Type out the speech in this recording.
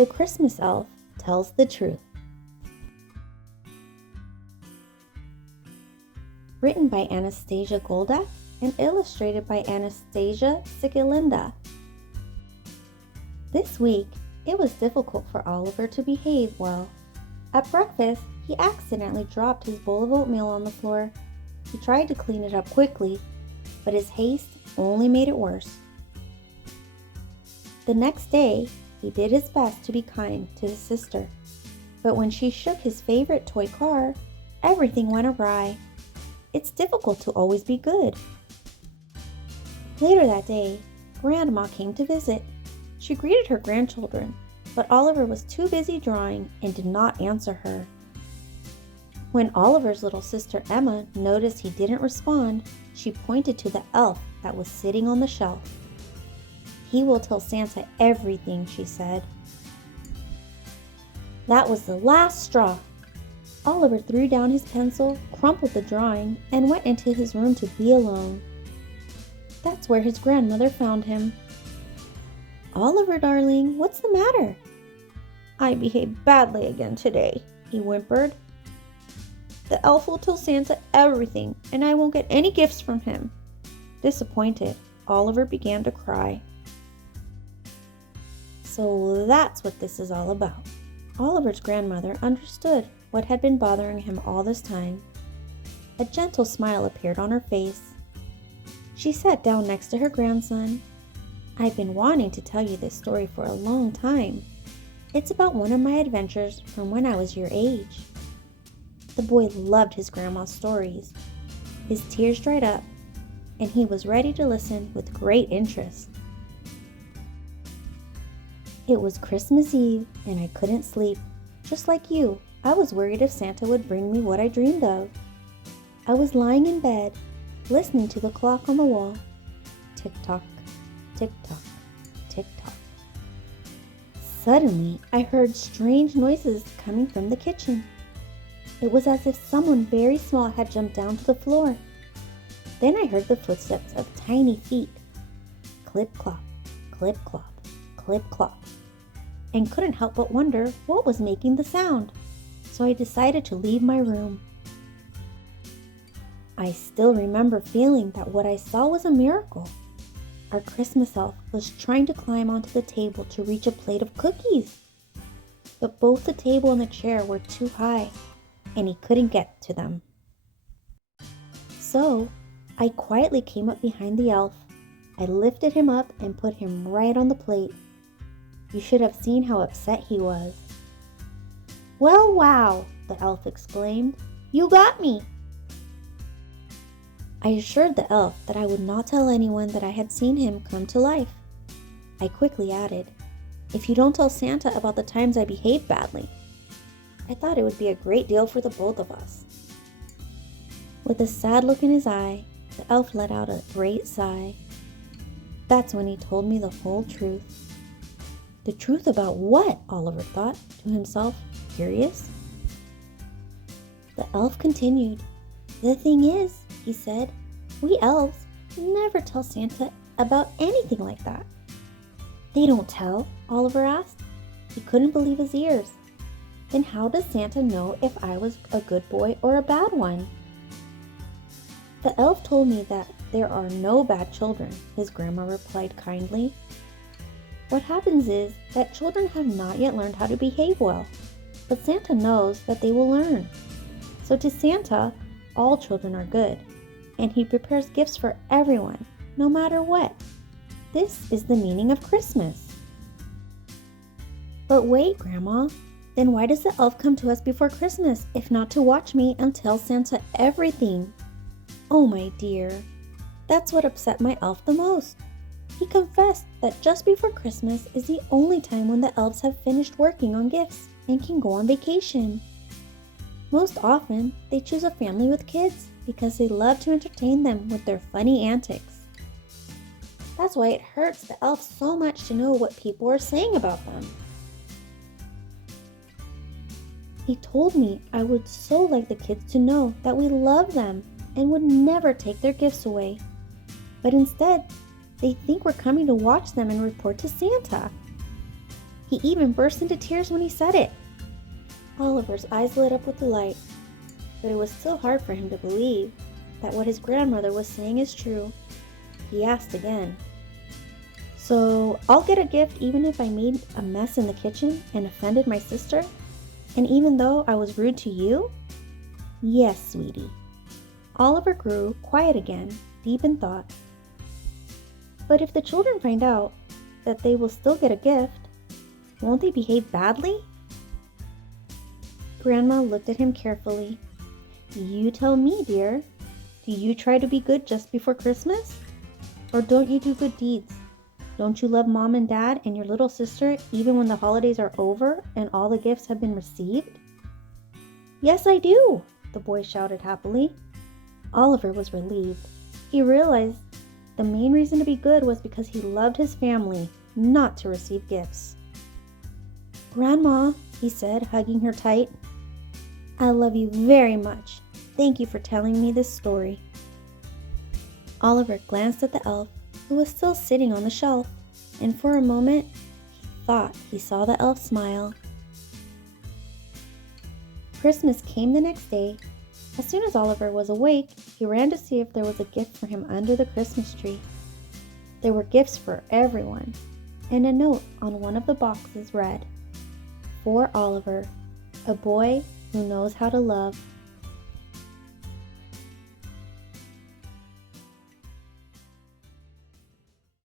The Christmas Elf Tells the Truth. Written by Anastasia Goldak and illustrated by Anastasia Sigilinda. This week, it was difficult for Oliver to behave well. At breakfast, he accidentally dropped his bowl of oatmeal on the floor. He tried to clean it up quickly, but his haste only made it worse. The next day, he did his best to be kind to his sister, but when she shook his favorite toy car, everything went awry. It's difficult to always be good. Later that day, Grandma came to visit. She greeted her grandchildren, but Oliver was too busy drawing and did not answer her. When Oliver's little sister Emma noticed he didn't respond, she pointed to the elf that was sitting on the shelf. "He will tell Santa everything," she said. That was the last straw. Oliver threw down his pencil, crumpled the drawing, and went into his room to be alone. That's where his grandmother found him. "Oliver, darling, what's the matter?" "I behaved badly again today," he whimpered. "The elf will tell Santa everything, and I won't get any gifts from him." Disappointed, Oliver began to cry. So that's what this is all about. Oliver's grandmother understood what had been bothering him all this time. A gentle smile appeared on her face. She sat down next to her grandson. "I've been wanting to tell you this story for a long time. It's about one of my adventures from when I was your age." The boy loved his grandma's stories. His tears dried up, and he was ready to listen with great interest. "It was Christmas Eve, and I couldn't sleep. Just like you, I was worried if Santa would bring me what I dreamed of. I was lying in bed, listening to the clock on the wall. Tick-tock, tick-tock, tick-tock. Suddenly, I heard strange noises coming from the kitchen. It was as if someone very small had jumped down to the floor. Then I heard the footsteps of tiny feet. Clip-clop, clip-clop, clip-clop, and couldn't help but wonder what was making the sound, so I decided to leave my room. I still remember feeling that what I saw was a miracle. Our Christmas elf was trying to climb onto the table to reach a plate of cookies, but both the table and the chair were too high, and he couldn't get to them. So I quietly came up behind the elf. I lifted him up and put him right on the plate. You should have seen how upset he was. "Well, wow," the elf exclaimed. "You got me." I assured the elf that I would not tell anyone that I had seen him come to life. I quickly added, "If you don't tell Santa about the times I behaved badly." I thought it would be a great deal for the both of us. With a sad look in his eye, the elf let out a great sigh. That's when he told me the whole truth. The truth about what? Oliver thought to himself, curious. The elf continued. "The thing is," he said, "we elves never tell Santa about anything like that." "They don't tell?" Oliver asked. He couldn't believe his ears. "Then how does Santa know if I was a good boy or a bad one?" "The elf told me that there are no bad children," his grandma replied kindly. "What happens is that children have not yet learned how to behave well, but Santa knows that they will learn. So to Santa, all children are good, and he prepares gifts for everyone, no matter what. This is the meaning of Christmas." "But wait, Grandma, then why does the elf come to us before Christmas, if not to watch me and tell Santa everything?" "Oh, my dear, that's what upset my elf the most. He confessed that just before Christmas is the only time when the elves have finished working on gifts and can go on vacation. Most often, they choose a family with kids because they love to entertain them with their funny antics. That's why it hurts the elves so much to know what people are saying about them. He told me I would so like the kids to know that we love them and would never take their gifts away. But instead, they think we're coming to watch them and report to Santa. He even burst into tears when he said it. Oliver's eyes lit up with delight, but it was still hard for him to believe that what his grandmother was saying is true. He asked again, "So I'll get a gift even if I made a mess in the kitchen and offended my sister? And even though I was rude to you?" "Yes, sweetie." Oliver grew quiet again, deep in thought. "But if the children find out that they will still get a gift, won't they behave badly?" Grandma looked at him carefully. "You tell me, dear. Do you try to be good just before Christmas? Or don't you do good deeds? Don't you love Mom and Dad and your little sister even when the holidays are over and all the gifts have been received?" "Yes, I do," the boy shouted happily. Oliver was relieved. He realized the main reason to be good was because he loved his family, not to receive gifts. "Grandma," he said, hugging her tight, "I love you very much. Thank you for telling me this story." Oliver glanced at the elf, who was still sitting on the shelf, and for a moment he thought he saw the elf smile. Christmas came the next day. As soon as Oliver was awake, he ran to see if there was a gift for him under the Christmas tree. There were gifts for everyone, and a note on one of the boxes read, "For Oliver, a boy who knows how to love."